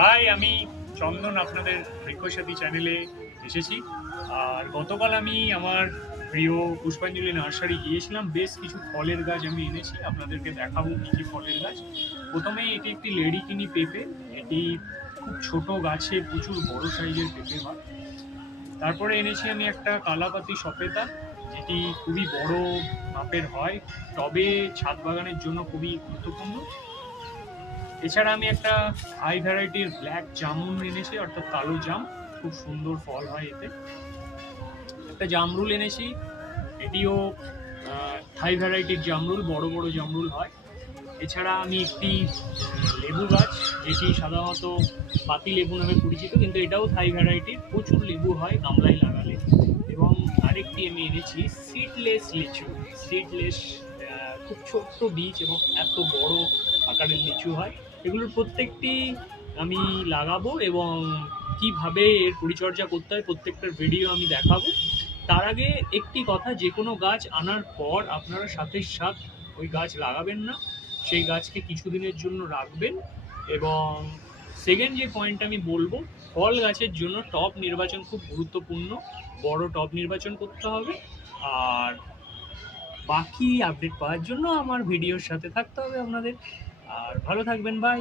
High, আমি চন্দন আপনাদের বৃক্ষসাথী চ্যানেলে এসেছি। আর গতকাল আমি আমার প্রিয় পুষ্পাঞ্জলি নার্সারি গিয়েছিলাম। বেশ কিছু ফলের গাছ আমি এনেছি, আপনাদেরকে দেখাবো কী কী ফলের গাছ। প্রথমে এটি একটি লেডিকিনি পেঁপে। এটি খুব ছোট গাছে প্রচুর বড় সাইজের পেঁপে হয়। তারপরে এনেছি আমি একটা কালাপাতি সপেতা, যেটি খুবই বড় মাপের হয়, টবে ছাদ বাগানের জন্য খুবই গুরুত্বপূর্ণ। এছাড়া আমি একটা হাই ভ্যারাইটির ব্ল্যাক জামুন এনেছি, অর্থাৎ কালো জাম। খুব সুন্দর ফল হয় এতে। একটা জামরুল এনেছি, এটিও হাই ভ্যারাইটির জামরুল, বড় বড় জামরুল হয়। এছাড়া আমি একটি লেবু গাছ, যেটি সাধারণত পাতি লেবু নামে পরিচিত, কিন্তু এটাও থাই ভ্যারাইটির, প্রচুর লেবু হয় গামলায় লাগালে। এবং আরেকটি আমি এনেছি সিডলেস লিচু। সিডলেস, খুব ছোট্ট বীজ এবং এত বড় আকারের লিচু হয়। এগুলোর প্রত্যেকটি আমি লাগাবো এবং কিভাবে এর পরিচর্যা করতে হয় প্রত্যেকটার ভিডিও আমি দেখাবো। তার আগে একটি কথা, যে কোনো গাছ আনার পর আপনারা সাথে সাথ ওই গাছ লাগাবেন না, সেই গাছকে কিছুদিনের জন্য রাখবেন। এবং সেকেন্ড যে পয়েন্ট আমি বলবো, ফল গাছের জন্য টব নির্বাচন খুব গুরুত্বপূর্ণ। বড় টব নির্বাচন করতে হবে। আর বাকি আপডেট পাওয়ার জন্য আমার ভিডিওর সাথে থাকতে হবে আপনাদের। আর ভালো থাকবেন, বাই।